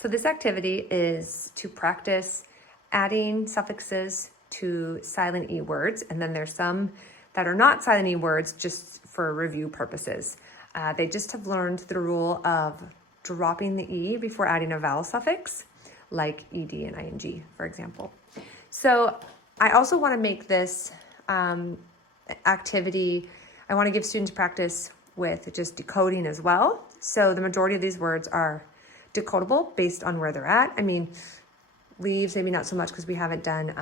So this activity is to practice adding suffixes to silent E words, and then there's some that are not silent E words just for review purposes. They just have learned the rule of dropping the E before adding a vowel suffix, like ED and ING, for example. So I also want to make this activity, I want to give students practice with just decoding as well. So the majority of these words are decodable based on where they're at. I mean, leaves, maybe not so much because we haven't done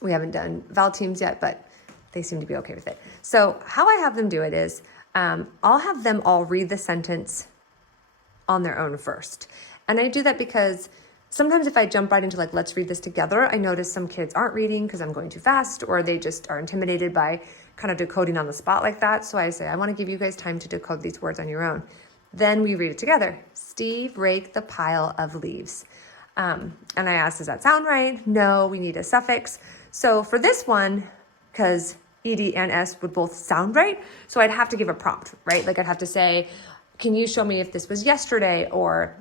vowel teams yet, but they seem to be okay with it. So how I have them do it is I'll have them all read the sentence on their own first. And I do that because sometimes if I jump right into like, let's read this together, I notice some kids aren't reading because I'm going too fast, or they just are intimidated by kind of decoding on the spot like that. So I say, I want to give you guys time to decode these words on your own. Then we read it together. Steve raked the pile of leaves. And I asked, does that sound right? No, we need a suffix. So for this one, because ED and S would both sound right, so I'd have to give a prompt, right? Like I'd have to say, can you show me if this was yesterday, or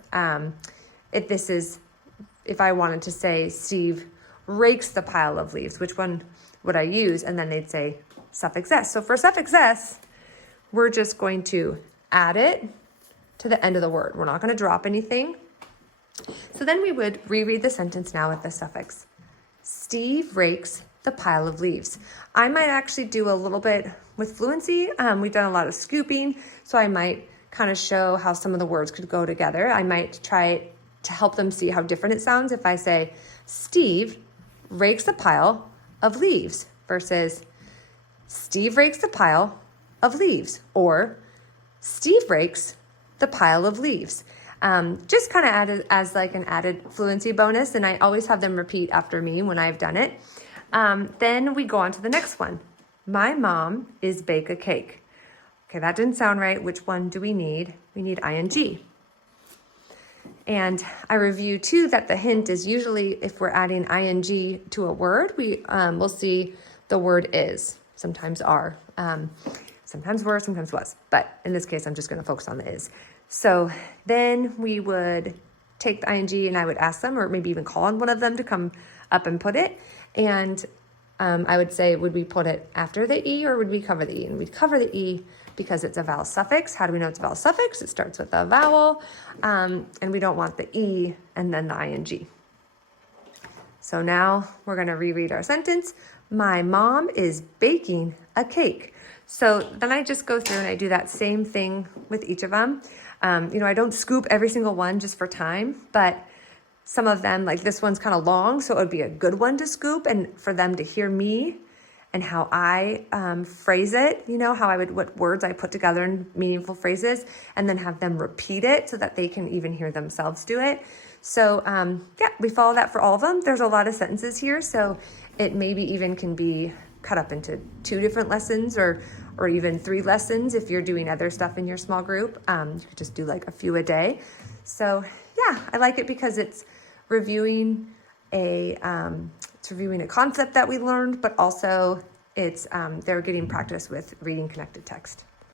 if I wanted to say Steve rakes the pile of leaves, which one would I use? And then they'd say suffix S. So for suffix S, we're just going to add it to the end of the word. We're not going to drop anything. So then we would reread the sentence now with the suffix. Steve rakes the pile of leaves. I might actually do a little bit with fluency. We've done a lot of scooping, so I might kind of show how some of the words could go together. I might try to help them see how different it sounds if I say, Steve rakes the pile of leaves versus Steve rakes the pile of leaves, or Steve rakes the pile of leaves. Just kind of added as like an added fluency bonus, and I always have them repeat after me when I've done it. Then we go on to the next one. My mom is bake a cake. Okay, that didn't sound right. Which one do we need? We need ING. And I review too that the hint is usually if we're adding ING to a word, we'll see the word is, sometimes are, sometimes were, sometimes was. But in this case, I'm just going to focus on the is. So then we would take the ING and I would ask them, or maybe even call on one of them to come up and put it. And I would say, would we put it after the E or would we cover the E? And we'd cover the E because it's a vowel suffix. How do we know it's a vowel suffix? It starts with a vowel, and we don't want the E and then the ING. So now we're going to reread our sentence. My mom is baking a cake. So then I just go through and I do that same thing with each of them. I don't scoop every single one just for time, but some of them, like this one's kind of long, so it would be a good one to scoop and for them to hear me and how I phrase it, what words I put together in meaningful phrases, and then have them repeat it so that they can even hear themselves do it. So we follow that for all of them. There's a lot of sentences here, so it maybe even can be cut up into 2 different lessons or even 3 lessons if you're doing other stuff in your small group. You could just do like a few a day. So yeah, I like it because it's reviewing a concept that we learned, but also they're getting practice with reading connected text.